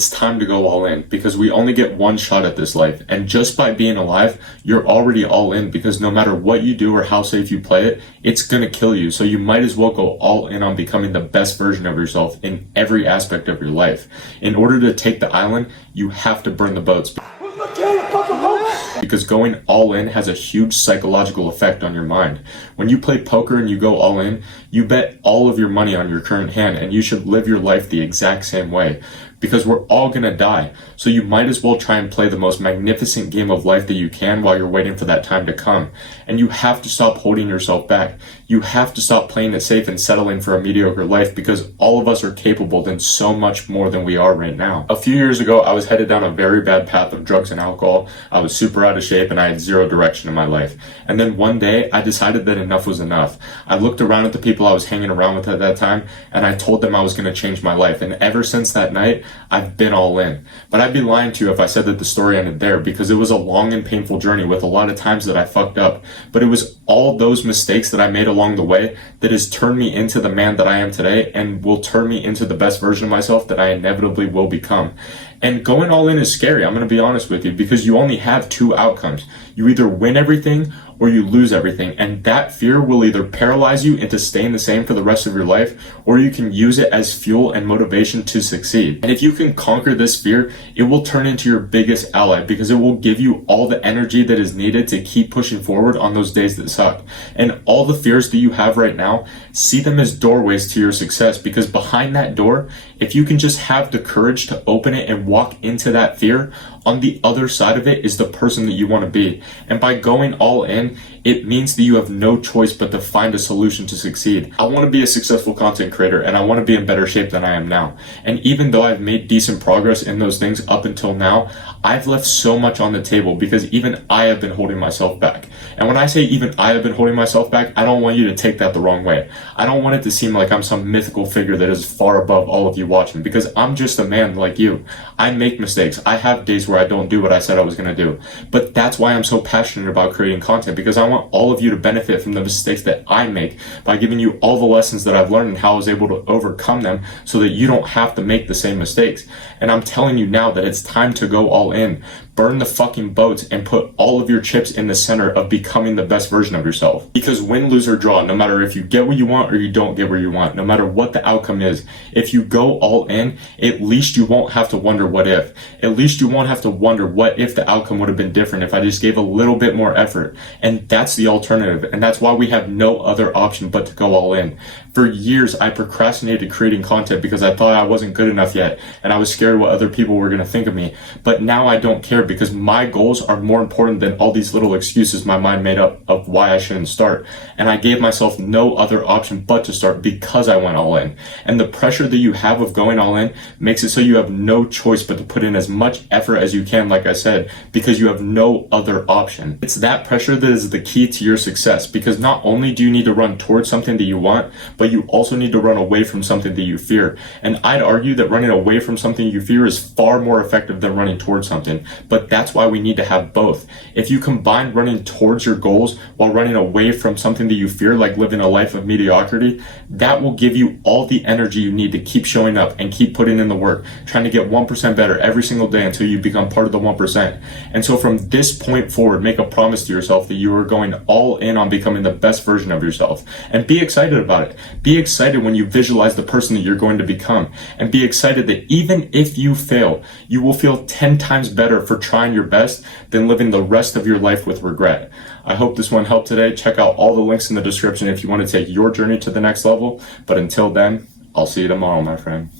it's time to go all in, because we only get one shot at this life. And just by being alive, you're already all in, because no matter what you do or how safe you play it, it's gonna kill you. So you might as well go all in on becoming the best version of yourself in every aspect of your life. In order to take the island, you have to burn the boats. Because going all in has a huge psychological effect on your mind. When you play poker and you go all in, you bet all of your money on your current hand, and you should live your life the exact same way. Because we're all gonna die. So you might as well try and play the most magnificent game of life that you can while you're waiting for that time to come. And you have to stop holding yourself back. You have to stop playing it safe and settling for a mediocre life, because all of us are capable than so much more than we are right now. A few years ago, I was headed down a very bad path of drugs and alcohol. I was super out of shape and I had zero direction in my life. And then one day, I decided that enough was enough. I looked around at the people I was hanging around with at that time, and I told them I was gonna change my life. And ever since that night, I've been all in. But I'd be lying to you if I said that the story ended there, because it was a long and painful journey with a lot of times that I fucked up. But it was all those mistakes that I made along the way that has turned me into the man that I am today, and will turn me into the best version of myself that I inevitably will become. And going all in is scary, I'm going to be honest with you, because you only have two outcomes. You either win everything or you lose everything. And that fear will either paralyze you into staying the same for the rest of your life, or you can use it as fuel and motivation to succeed. And if you can conquer this fear, it will turn into your biggest ally, because it will give you all the energy that is needed to keep pushing forward on those days that suck. And all the fears that you have right now, see them as doorways to your success, because behind that door, if you can just have the courage to open it and walk into that fear, on the other side of it is the person that you want to be. And by going all in, it means that you have no choice but to find a solution to succeed. I want to be a successful content creator, and I want to be in better shape than I am now. And even though I've made decent progress in those things up until now, I've left so much on the table, because even I have been holding myself back. And when I say even I have been holding myself back, I don't want you to take that the wrong way. I don't want it to seem like I'm some mythical figure that is far above all of you watching, because I'm just a man like you. I make mistakes. I have days where I don't do what I said I was going to do. But that's why I'm so passionate about creating content, because I want all of you to benefit from the mistakes that I make by giving you all the lessons that I've learned and how I was able to overcome them, so that you don't have to make the same mistakes. And I'm telling you now that it's time to go all in. Burn the fucking boats and put all of your chips in the center of becoming the best version of yourself. Because win, lose, or draw, no matter if you get what you want or you don't get what you want, no matter what the outcome is, if you go all in, at least you won't have to wonder what if. At least you won't have to wonder what if the outcome would have been different if I just gave a little bit more effort. And that's the alternative. And that's why we have no other option but to go all in. For years, I procrastinated creating content because I thought I wasn't good enough yet, and I was scared what other people were going to think of me. But now I don't care, because my goals are more important than all these little excuses my mind made up of why I shouldn't start. And I gave myself no other option but to start, because I went all in. And the pressure that you have of going all in makes it so you have no choice but to put in as much effort as you can, like I said, because you have no other option. It's that pressure that is the key to your success, because not only do you need to run towards something that you want, but you also need to run away from something that you fear. And I'd argue that running away from something you fear is far more effective than running towards something. But that's why we need to have both. If you combine running towards your goals while running away from something that you fear, like living a life of mediocrity, that will give you all the energy you need to keep showing up and keep putting in the work, trying to get 1% better every single day until you become part of the 1%. And so from this point forward, make a promise to yourself that you are going all in on becoming the best version of yourself. And be excited about it. Be excited when you visualize the person that you're going to become. And be excited that even if you fail, you will feel 10 times better for trying your best than living the rest of your life with regret. I hope this one helped today. Check out all the links in the description if you want to take your journey to the next level. But until then, I'll see you tomorrow, my friend.